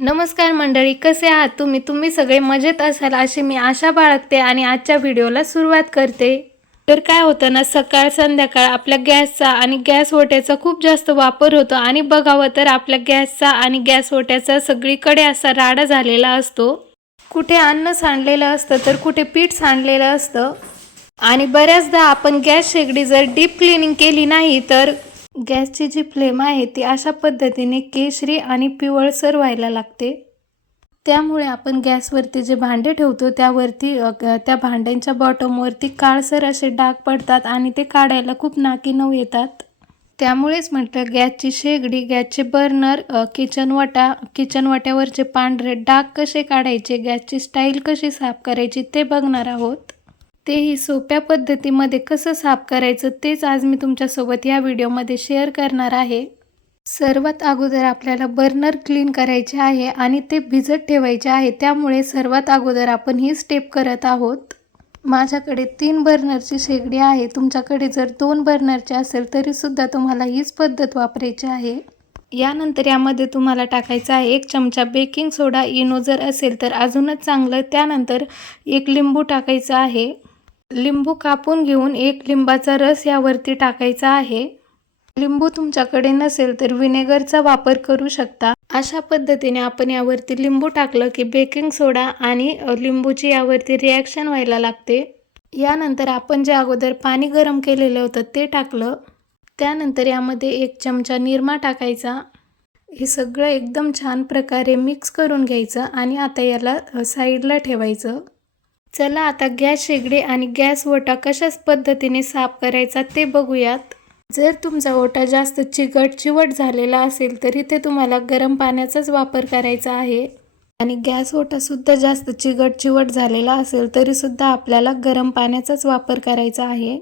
नमस्कार मंडळी, कसे आहात तुम्ही सगळे मजेत असाल अशी मी आशा बाळगते आणि आजच्या व्हिडिओला सुरुवात करते। तर काय होतं ना, सकाळ संध्याकाळ आपल्या गॅसचा आणि गॅस ओट्याचा खूप जास्त वापर होतो आणि बघावं तर आपल्या गॅसचा आणि गॅस ओट्याचा सगळीकडे असा राडा झालेला असतो। कुठे अन्न सांडलेलं असतं तर कुठे पीठ सांडलेलं असतं आणि बऱ्याचदा आपण गॅस शेगडी जर डीप क्लिनिंग केली नाही तर गॅसची जी फ्लेम आहे ती अशा पद्धतीने केशरी आणि पिवळसर व्हायला लागते। त्यामुळे आपण गॅसवरती जे भांडे ठेवतो त्यावरती त्या भांड्यांच्या बॉटमवरती काळसर असे डाग पडतात आणि ते काढायला खूप नाकीनऊ येतात। त्यामुळेच म्हटलं गॅसची शेगडी, गॅसचे बर्नर, किचन वाट्यावरचे पांढरे डाग कसे काढायचे, गॅसची स्टाईल कशी साफ करायची ते बघणार आहोत। तेही सोप्या पद्धतीमध्ये कसं साफ करायचं तेच आज मी तुमच्यासोबत या व्हिडिओमध्ये शेअर करणार आहे। सर्वात अगोदर आपल्याला बर्नर क्लीन करायचे आहे आणि ते भिजत ठेवायचे आहे, त्यामुळे सर्वात अगोदर आपण ही स्टेप करत आहोत। माझ्याकडे 3 बर्नरची शेगडी आहे, तुमच्याकडे जर 2 बर्नरची असेल तरी सुद्धा तुम्हाला हीच पद्धत वापरायची आहे। यानंतर यामध्ये तुम्हाला टाकायचा आहे 1 चमचा बेकिंग सोडा, इनो जर असेल तर अजूनच चांगलं। त्यानंतर 1 लिंबू टाकायचा आहे। लिंबू कापून घेऊन 1 लिंबाचा रस यावरती टाकायचा आहे। लिंबू तुमच्याकडे नसेल तर विनेगरचा वापर करू शकता। अशा पद्धतीने आपण यावरती लिंबू टाकलं की बेकिंग सोडा आणि लिंबूची यावरती रिॲक्शन व्हायला लागते। यानंतर आपण जे अगोदर पाणी गरम केलेलं होतं ते टाकलं। त्यानंतर यामध्ये 1 चमचा निरमा टाकायचा। हे सगळं एकदम छान प्रकारे मिक्स करून घ्यायचं आणि आता याला साईडला ठेवायचं। चला आता गॅस शेगडी आणि गॅस ओटा कशाच पद्धतीने साफ करायचा ते बघूयात। जर तुमचा ओटा जास्त चिवट झालेला असेल तर इथे तुम्हाला गरम पाण्याचाच वापर करायचा आहे आणि गॅस ओटा सुद्धा जास्त चिवट झालेला असेल तरी सुद्धा आपल्याला गरम पाण्याचाच वापर करायचा आहे।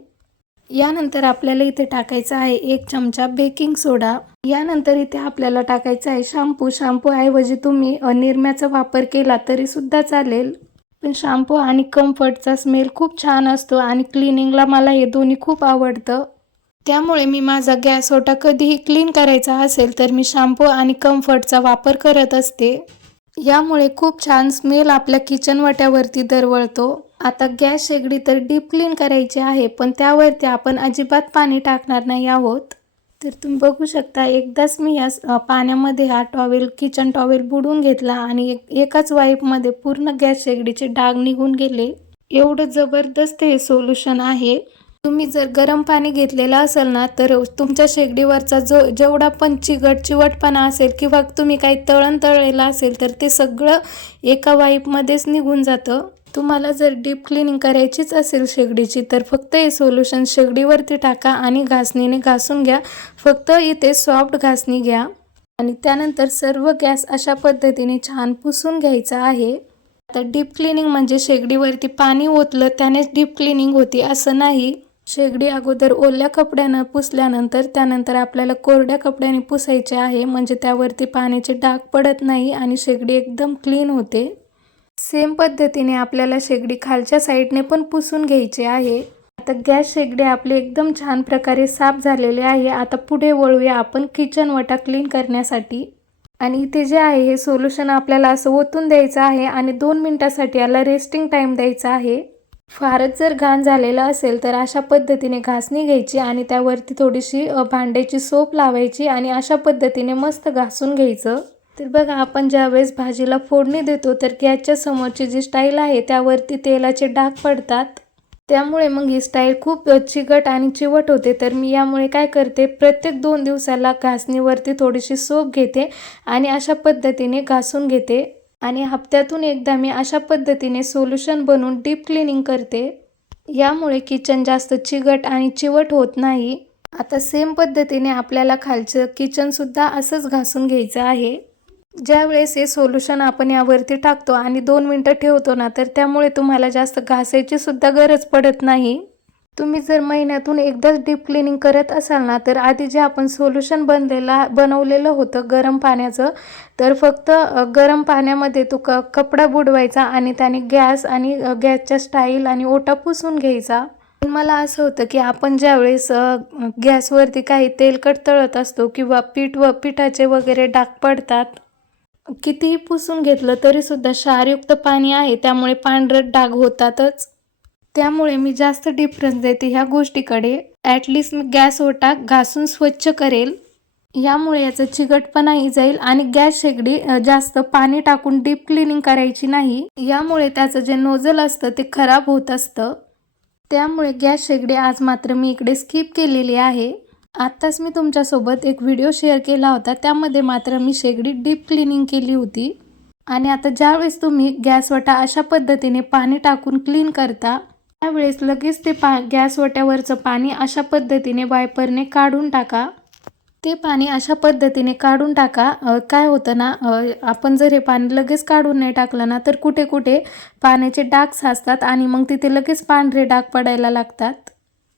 यानंतर आपल्याला इथे टाकायचा आहे 1 चमचा बेकिंग सोडा। यानंतर इथे आपल्याला टाकायचा आहे शॅम्पू ऐवजी तुम्ही निरम्याचा वापर केला तरी सुद्धा चालेल, पण शॅम्पू आणि कम्फर्टचा स्मेल खूप छान असतो आणि क्लिनिंगला मला हे दोन्ही खूप आवडतं। त्यामुळे मी माझा गॅस ओटा कधीही क्लीन करायचा असेल तर मी शॅम्पू आणि कम्फर्टचा वापर करत असते। यामुळे खूप छान स्मेल आपल्या किचन वाट्यावरती दरवळतो। आता गॅस शेगडी तर डीप क्लीन करायची आहे, पण त्यावरती आपण अजिबात पाणी टाकणार नाही आहोत। तर तुम्ही बघू शकता एकदाच मी या पाण्यामध्ये हा किचन टॉवेल बुडवून घेतला आणि एकाच वाईपमध्ये पूर्ण गॅस शेगडीचे डाग निघून गेले। एवढं जबरदस्त हे सोल्युशन आहे। तुम्ही जर गरम पाणी घेतलेलं असेल ना तर तुमच्या शेगडीवरचा जेवढा पण चिवटपणा असेल किंवा तुम्ही काही तळलेलं असेल तर ते सगळं एका वाईपमध्येच निघून जातं। तुम्हाला जर डीप क्लिनिंग करायचीच असेल शेगडीची तर फक्त हे सोल्युशन शेगडीवरती टाका आणि घासणीने घासून घ्या। फक्त इथे सॉफ्ट घासणी घ्या आणि त्यानंतर सर्व गॅस अशा पद्धतीने छान पुसून घ्यायचा आहे। आता डीप क्लिनिंग म्हणजे शेगडीवरती पाणी ओतलं त्यानेच डीप क्लिनिंग होती असं नाही। शेगडी अगोदर ओल्या कपड्यानं पुसल्यानंतर त्यानंतर आपल्याला कोरड्या कपड्याने पुसायचे आहे, म्हणजे त्यावरती पाण्याचे डाग पडत नाही आणि शेगडी एकदम क्लीन होते। सेम पद्धतीने आपल्याला शेगडी खालच्या साईडने पण पुसून घ्यायची आहे। आता गॅस शेगडी आपली एकदम छान प्रकारे साफ झालेली आहे। आता पुढे वळूया आपण किचन वाटा क्लीन करण्यासाठी आणि इथे जे आहे हे सोल्युशन आपल्याला असं ओतून द्यायचं आहे आणि 2 मिनिटासाठी याला रेस्टिंग टाइम द्यायचा आहे। फारच जर घाण झालेला असेल तर अशा पद्धतीने घासणी घ्यायची आणि त्यावरती थोडीशी भांड्याची सोप लावायची आणि अशा पद्धतीने मस्त घासून घ्यायचं। तर बघा आपण ज्यावेळेस भाजीला फोडणी देतो तर गॅसच्या समोरची जी स्टाईल आहे त्यावरती तेलाचे डाग पडतात, त्यामुळे मग ही स्टाईल खूप चिकट आणि चिवट होते। तर मी यामुळे काय करते, प्रत्येक 2 दिवसाला घासणीवरती थोडीशी सोप घेते आणि अशा पद्धतीने घासून घेते आणि हप्त्यातून एकदा मी अशा पद्धतीने सोल्युशन बनवून डीप क्लिनिंग करते। यामुळे किचन जास्त चिकट आणि चिवट होत नाही। आता सेम पद्धतीने आपल्याला खालचं किचन सुद्धा असंच घासून घ्यायचं आहे। ज्यावेळेस हे सोल्युशन आपण यावरती टाकतो आणि 2 मिनिटं ठेवतो ना तर त्यामुळे तुम्हाला जास्त घासायची सुद्धा गरज पडत नाही। तुम्ही जर महिन्यातून एकदाच डीप क्लिनिंग करत असाल ना तर आधी जे आपण सोल्युशन बनवलेलं होतं गरम पाण्याचं, तर फक्त गरम पाण्यामध्ये तो कपडा बुडवायचा आणि त्याने गॅस आणि गॅसच्या स्टाईल आणि ओटा पुसून घ्यायचा। पण मला असं होतं की आपण ज्यावेळेस गॅसवरती काही तेलकट तळत असतो किंवा पिठाचे वगैरे डाग पडतात कितीही पुसून घेतलं तरीसुद्धा क्षारयुक्त पाणी आहे, त्यामुळे पांढरट डाग होतातच. त्यामुळे मी जास्त डिफरन्स देते ह्या गोष्टीकडे. ॲटलिस्ट मी गॅस ओटा घासून स्वच्छ करेल, यामुळे याचा चिकटपणाही जाईल. आणि गॅस शेगडी जास्त पाणी टाकून डीप क्लिनिंग करायची नाही, यामुळे त्याचं जे नोझल असतं ते खराब होत असतं. त्यामुळे गॅस शेगडी आज मात्र मी इकडे स्किप केलेली आहे. आत्ताच मी तुमच्यासोबत एक व्हिडिओ शेअर केला होता, त्यामध्ये मात्र मी शेगडी डीप क्लिनिंग केली होती. आणि आता ज्यावेळेस तुम्ही गॅस वटा अशा पद्धतीने पाणी टाकून क्लीन करता, त्यावेळेस लगेच ते गॅस वट्यावरचं पाणी अशा पद्धतीने वायपरने काढून टाका. ते पाणी अशा पद्धतीने काढून टाका. काय होतं ना, आपण जर हे पाणी लगेच काढून नाही टाकलं ना, तर कुठे कुठे पाण्याचे डाग साचतात आणि मग तिथे लगेच पांढरे डाग पडायला लागतात.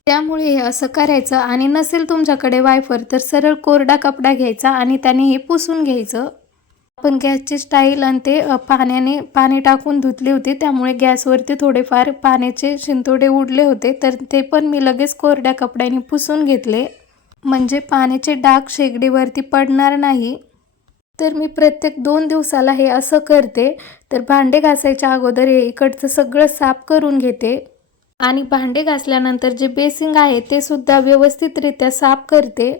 त्यामुळे हे असं करायचं. आणि नसेल तुमच्याकडे वायपर तर सरळ कोरडा कपडा घ्यायचा आणि त्याने हे पुसून घ्यायचं. आपण गॅसची स्टाईल आणि ते पाणी टाकून धुतले होते, त्यामुळे गॅसवरती थोडेफार पाण्याचे शिंतोडे उडले होते, तर ते पण मी लगेच कोरड्या कपड्याने पुसून घेतले, म्हणजे पाण्याचे डाग शेगडीवरती पडणार नाही. तर मी प्रत्येक 2 दिवसाला हे असं करते. तर भांडे घासायच्या अगोदर हे इकडचं सगळं साफ करून घेते आणि भांडे घासल्यानंतर जे बेसिंग आहे ते सुद्धा व्यवस्थितरित्या साफ करते.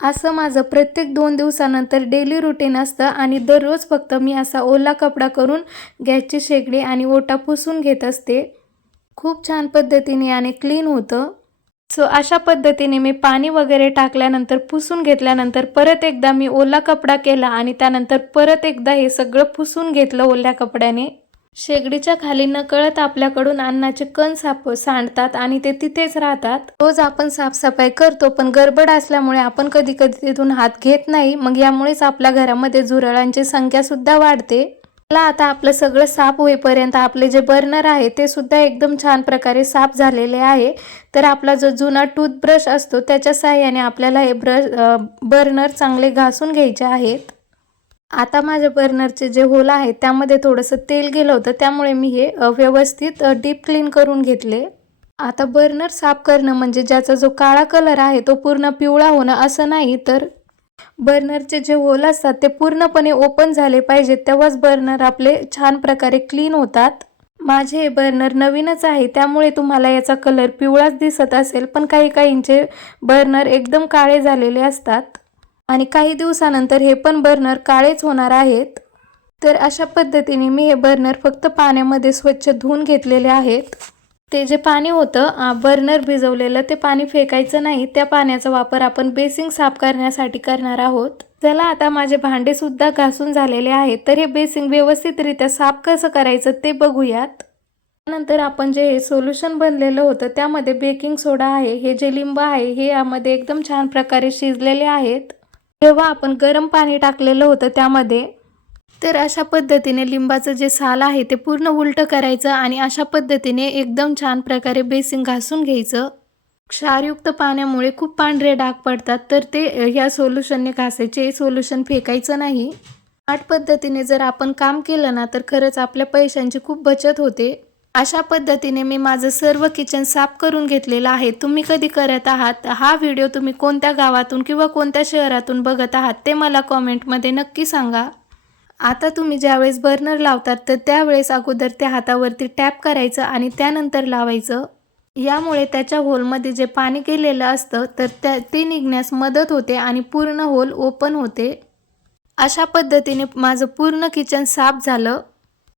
असं माझं प्रत्येक 2 दिवसानंतर डेली रुटीन असतं. आणि दररोज फक्त मी असा ओला कपडा करून गॅसची शेगडी आणि ओटा पुसून घेत असते. खूप छान पद्धतीने आणि क्लीन होतं. सो अशा पद्धतीने मी पाणी वगैरे टाकल्यानंतर पुसून घेतल्यानंतर परत एकदा मी ओला कपडा केला आणि त्यानंतर परत एकदा हे सगळं पुसून घेतलं ओल्या कपड्याने. शेगडीच्या खाली नकळत आपल्याकडून अन्नाचे कण सांडतात आणि ते तिथेच राहतात. रोज आपण साफसफाई करतो, पण गडबड असल्यामुळे आपण कधी कधी तिथून हात घेत नाही. मग यामुळेच आपल्या घरामध्ये झुरळांची संख्या सुद्धा वाढते. आता आपलं सगळं साफ होईपर्यंत आपले जे बर्नर आहे ते सुद्धा एकदम छान प्रकारे साफ झालेले आहे. तर आपला जो जुना टूथब्रश असतो त्याच्या साहाय्याने आपल्याला हे बर्नर चांगले घासून घ्यायचे आहेत. आता माझ्या बर्नरचे जे होल आहे त्यामध्ये थोडंसं तेल गेलं होतं, त्यामुळे मी हे व्यवस्थित डीप क्लीन करून घेतले. आता बर्नर साफ करणं म्हणजे ज्याचा जो काळा कलर आहे तो पूर्ण पिवळा होणं असं नाही, तर बर्नरचे जे होल असतात ते पूर्णपणे ओपन झाले पाहिजेत, तेव्हाच बर्नर आपले छान प्रकारे क्लीन होतात. माझे हे बर्नर नवीनच आहे, त्यामुळे तुम्हाला याचा कलर पिवळाच दिसत असेल, पण काही काहींचे बर्नर एकदम काळे झालेले असतात आणि काही दिवसानंतर हे पण बर्नर काळेच होणार आहेत. तर अशा पद्धतीने मी हे बर्नर फक्त पाण्यामध्ये स्वच्छ धुवून घेतलेले आहेत. ते जे पाणी होतं बर्नर भिजवलेलं ते पाणी फेकायचं नाही, त्या पाण्याचा वापर आपण बेसिंग साफ करण्यासाठी करणार आहोत. चला आता माझे भांडे सुद्धा घासून झालेले आहेत, तर हे बेसिंग व्यवस्थितरित्या साफ कसं करायचं ते बघूयात. त्यानंतर आपण जे हे सोल्युशन बनलेलं होतं त्यामध्ये बेकिंग सोडा आहे, हे जे लिंब आहे हे यामध्ये एकदम छान प्रकारे शिजलेले आहेत. जेव्हा आपण गरम पाणी टाकलेलं होतं त्यामध्ये, तर अशा पद्धतीने लिंबाचं जे साल आहे ते पूर्ण उलटं करायचं आणि अशा पद्धतीने एकदम छान प्रकारे बेसिंग घासून घ्यायचं. क्षारयुक्त पाण्यामुळे खूप पांढरे डाग पडतात, तर ते ह्या सोल्युशनने घासायचे, सोल्युशन फेकायचं नाही. स्मार्ट पद्धतीने जर आपण काम केलं ना तर खरंच आपल्या पैशांची खूप बचत होते. अशा पद्धतीने मी माझं सर्व किचन साफ करून घेतलेलं आहे. तुम्ही कधी करत आहात? हा व्हिडिओ तुम्ही कोणत्या गावातून किंवा कोणत्या शहरातून बघत आहात ते मला कॉमेंटमध्ये नक्की सांगा. आता तुम्ही ज्यावेळेस बर्नर लावतात तर त्यावेळेस अगोदर त्या हातावरती टॅप करायचं आणि त्यानंतर लावायचं. यामुळे त्याच्या होलमध्ये जे पाणी गेलेलं असतं तर ते निघण्यास मदत होते आणि पूर्ण होल ओपन होते. अशा पद्धतीने माझं पूर्ण किचन साफ झालं.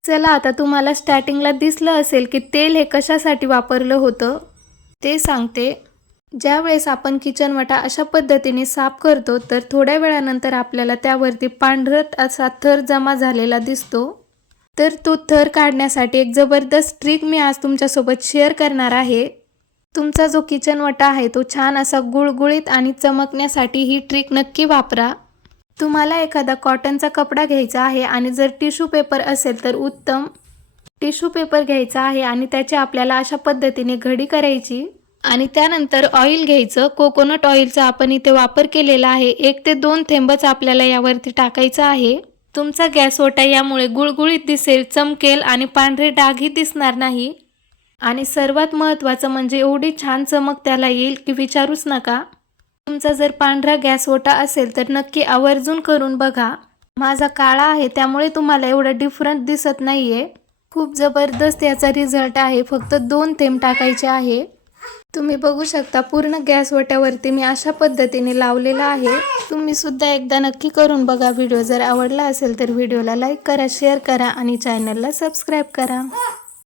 चला आता तुम्हाला स्टार्टिंगला दिसलं असेल की तेल हे कशासाठी वापरलं होतं ते सांगते. ज्यावेळेस आपण किचन वाटा अशा पद्धतीने साफ करतो तर थोड्या वेळानंतर आपल्याला त्यावरती पांढरट असा थर जमा झालेला दिसतो. तर तो थर काढण्यासाठी एक जबरदस्त ट्रिक मी आज तुमच्यासोबत शेअर करणार आहे. तुमचा जो किचन वाटा आहे तो छान असा गुळगुळीत आणि चमकण्यासाठी ही ट्रिक नक्की वापरा. तुम्हाला एखादा कॉटनचा कपडा घ्यायचा आहे आणि जर टिश्यू पेपर असेल तर उत्तम. टिश्यू पेपर घ्यायचा आहे आणि त्याची आपल्याला अशा पद्धतीने घडी करायची आणि त्यानंतर ऑइल घ्यायचं. कोकोनट ऑइलचा आपण इथे वापर केलेला आहे. 1 ते 2 थेंबच आपल्याला यावरती टाकायचं आहे. तुमचा गॅस ओटा यामुळे गुळगुळीत दिसेल, चमकेल आणि पांढरे डागही दिसणार नाही. आणि सर्वात महत्त्वाचं म्हणजे एवढी छान चमक त्याला येईल की विचारूच नका. तुमचा जर पांढरा गॅस ओटा असेल तर नक्की आवर्जून करून बघा. माझा काळा आहे त्यामुळे तुम्हाला एवढं डिफरंट दिसत नाहीये. खूप जबरदस्त याचा रिझल्ट आहे. फक्त 2 थेंब टाकायचे आहे. तुम्ही बघू शकता पूर्ण गॅस ओट्यावरती मी अशा पद्धतीने लावलेला आहे. तुम्ही सुद्धा एकदा नक्की करून बघा. व्हिडिओ जर आवडला असेल तर व्हिडिओला लाईक करा, शेअर करा आणि चॅनलला सबस्क्राईब करा.